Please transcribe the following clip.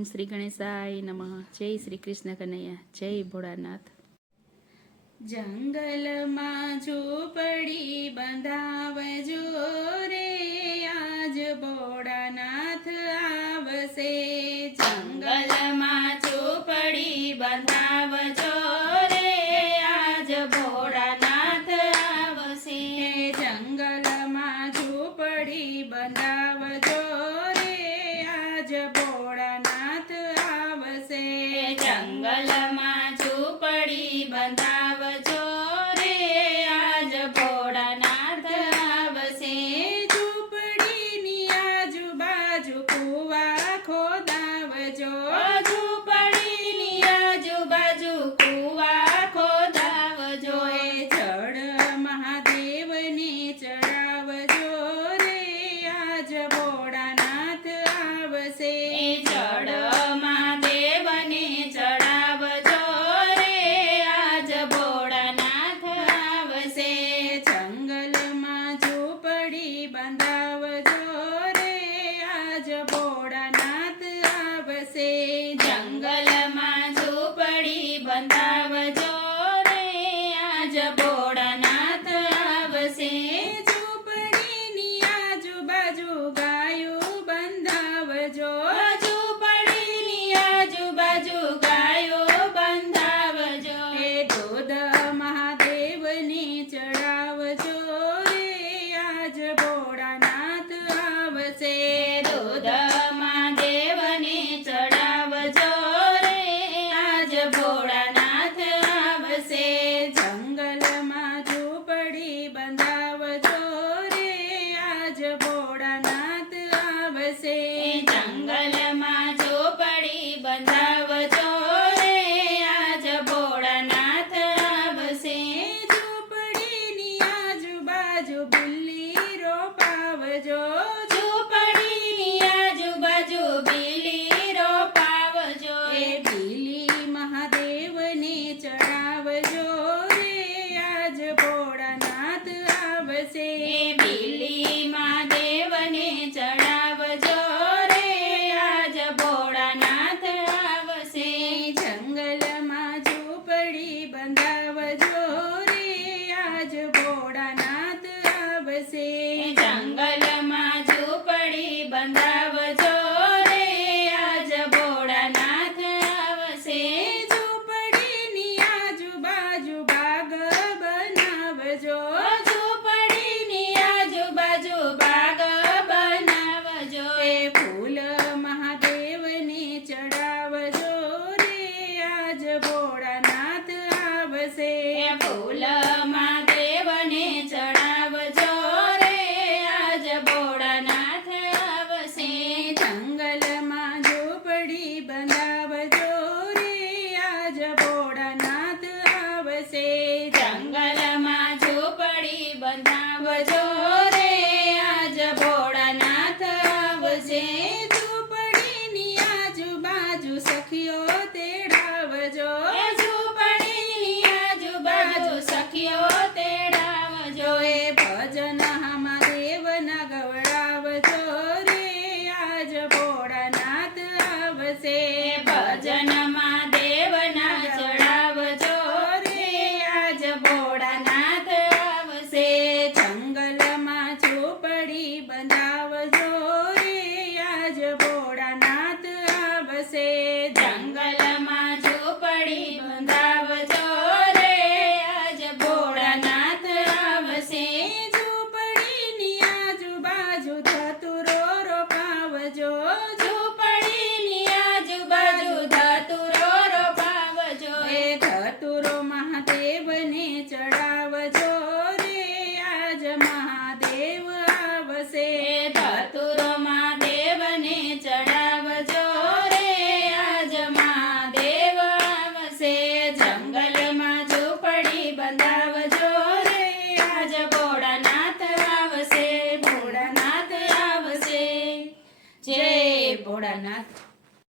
ओम श्री गणेशाय नमः। जय श्री कृष्ण कन्हैया। जय भोळानाथ। जंगल में झोपड़ी बंधावजो रे, आज भोळानाथ आवसे। जंगल में झोपड़ी बंधावजो रे, आज भोळानाथ आवसे। जंगल में झोपड़ी बंधावजो रे, आज भोळानाथ आवसे। जंगल में झोपड़ी बंधावजो रे, आज भोळानाथ आवसे। झोपड़ीनी आजूबाजू कुवा खोदावजो, झोपड़ीनी आजूबाजू कुवा खोदावजो। जड़ महादेवने चढ़ावजो रे, आज भोळानाथ आवसे। जड़ महादेवने चढ़ावजो रे, आज भोळानाथ आवसे। जंगल में झोपड़ी बंधावजो रे, आज भोळानाथ आवसे। जंगल में झोपड़ी बंधावजो रे, आज भोळानाथ आवसे। झोपड़ीनी आजूबाजू गायो बंधावजो, झोपड़ीनी आजूबाजू गायो बंधावजो। दूध महादेवने चढ़ावजो रे, आज भोळानाथ आवसे। दूध महादेवने चढ़ावजो रे, आज भोळानाथ आवसे। जंगल में झोपड़ी बंधावजो रे, आज भोळानाथ आवसे। जंगल में झोपड़ी बंधावजो रे, आज भोळानाथ आवसे। झोपड़ीनी आजूबाजू बिल्ली रोपावजो, झोपड़ीनी आजूबाजू बिल्ली रोपावजो। बिल्ली महादेवने चढ़ावजो रे, आज भोळानाथ आवसे। बिल्ली महादेवने चढ़ावजो रे, आज भोळानाथ आवसे। जंगल में झोपड़ी बंधावजो रे, आज भोळानाथ आवसे। जंगल में झोपड़ी बंधावजो रे, आज भोळानाथ आवसे। झोपड़ीनी आजूबाजू बाग बनावजो, झोपड़ीनी आजूबाजू बाग बनावजो। फूल महादेवने चढ़ावजो रे, आज भोळानाथ आवसे। फूल महादेवने चढ़ावजो रे, आज भोळानाथ आवसे। जंगल में झोपड़ी बंधावजो रे, आज भोळानाथ आवसे। जंगल में झोपड़ी बंधावजो रे, आज भोळानाथ आवसे। झोपड़ीनी आजूबाजू सखियो तेड़ावजो, झोपड़ीनी आजूबाजू सखियो तेड़ावजो। भजन महादेवना गवड़ावजो रे, आज भोळानाथ आवसे। भजन महादेवना चढ़ावजो रे, आज भोळानाथ आवसे। जंगल में झोपड़ी बंधावजो रे, आज भोळानाथ आवसे। जंगल में झोपड़ी बंधावजो रे, आज भोळानाथ आवसे। झोपड़ीनी आजूबाजू धतुरो रोपावजो, झोपड़ीनी आजूबाजू धतुरो रोपावजो। धतुरो महादेवने चढ़ावजो रे, आज महादेव आवसे। धतुरो महादेवने चढ़ावजो रे, आज महादेव आवसे। जंगल में झोपड़ी बंधावजो रे, आज भोळानाथ आवसे। भोळानाथ आवसे। जय भोळानाथ।